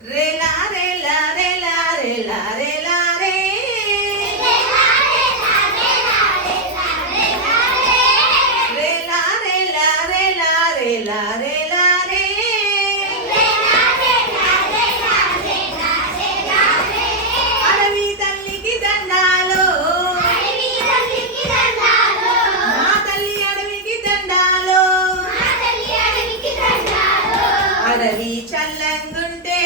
రేలా రేలా రేలా రేలా రేలా రే రేలా రేలా రేలా రేలా రేలా రే అడవి తల్లికి దండాలు మా తల్లి అడవికి దండాలు అడవి చల్లంగుంటే